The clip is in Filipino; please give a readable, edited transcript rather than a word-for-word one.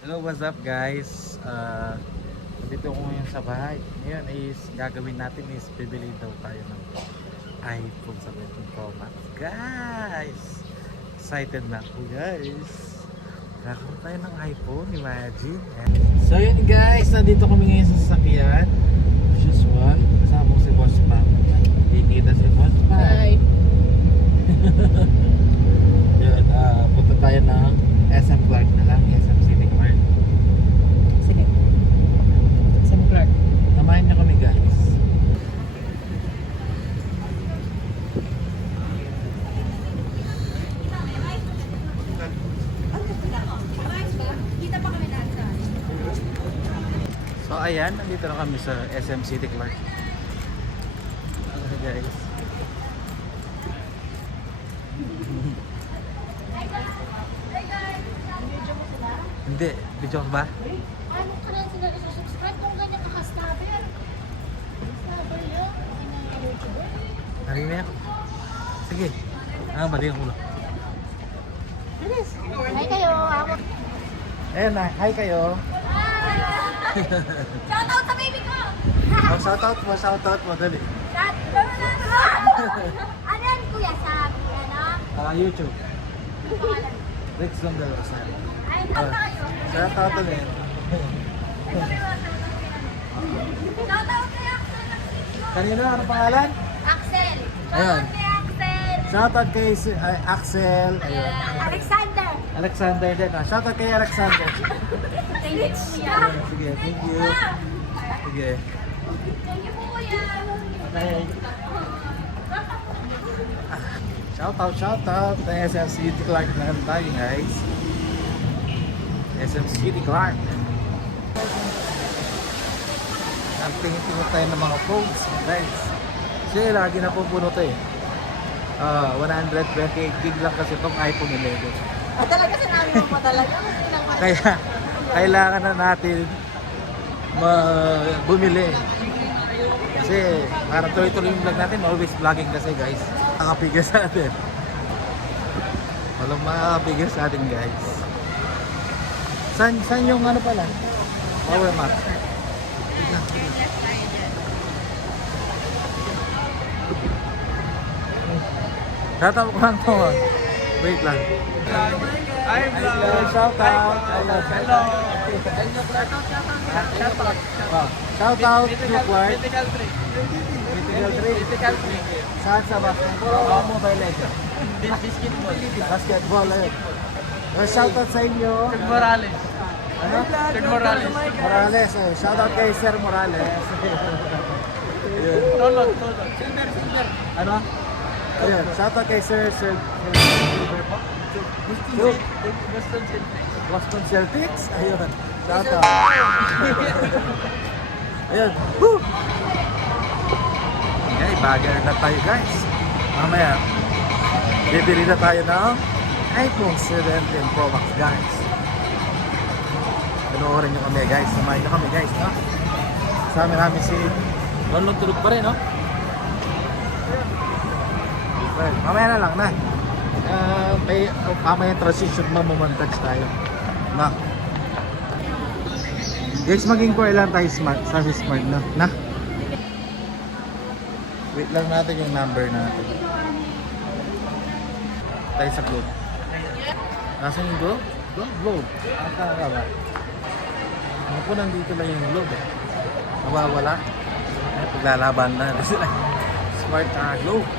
Hello, what's up guys? Dito ko ngayon sa bahay. Ngayon is gagawin natin is bibili daw tayo ng iPhone 17 Pro Max. Guys! Excited na ako guys. Gagawin tayo ng iPhone, imagine. So yun guys, nandito kami ngayon sa sasakyan. As usual, kasama ko si Boss Pam. Ikita si Boss Pam. Hi. Yun, punta tayo ng SM Clark na lang, SM City Mart. Sige. Sam Clark. Samahan niyo kami guys. So ayan, nandito na kami sa SM City Clark. Okay guys. Hindi, video ba? Ano ka na sila isusubscribe kung ganyan kakastabber? Stabber yun? YouTuber? Narinig ako. Sige. Mali ang ulo. Bilis! Hi kayo! Ako! Ayan na, hi kayo. Shout out sa baby ko! Shoutout mo, dali. Ano yan kuya? Sa ano? YouTube. Ano pangalan? Rex Gondalosa. Ay, tawag na kayo! Shoutout ulit. Shout out kay Kanina, ano pangalan? Axel! Ayun. Shout out kay Axel! Shoutout kay Axel. Ayun. Alexander! Alexander din. Shoutout kay Alexander. Thank you kuya! Sige, thank you. Sige. Thank you po kuya! Okay. Shoutout sa SM City Clark na tayo guys. SM City Clark. Nagtingin-tingin tayo ng mga phones guys. Kasi lagi na pupuno to eh. 128 gig lang kasi itong iPhone 11. Talaga sinabi mo talaga. Kaya kailangan na natin bumili. Kasi parang tuloy-tuloy yung vlog natin. Always vlogging kasi guys. Makakapigas sa atin. Walang makakapigas sa atin guys. Saan yung ano pala? Power map. Tatawag ko lang to. Wait lang. Shout out. Hello. Shout out to Clark. Critical 3. Saan sa basketball? Mobile Legends. Basketball. Shout out sa inyo. Morales. Ano? Morales. Morales. Shout out kay Sir Morales. Ayun. Tolog. Ano? Ayun. Shout out kay Sir Boston Celtics. Ayun. Shout out. Ayun. Woo! Okay, bagay na tayo guys. Mamaya, bibili na tayo ng iPhone 17 Pro Max guys. Panoorin nyo kami guys. Samahin nyo kami guys. No? Kasama namin si Lon tulog pa rin, no? Well, mamaya na lang na. Mamaya transition mamontage tayo. Na. Guys, maging core lang tayo smart sa smart na. Na. Wait lang natin yung number natin. Tayo sa globe. Nasaan yung globe? Globe. Ang kakaba. Ano po nandito lang yung globe eh. Nawawala. Paglalaban na. Smart globe.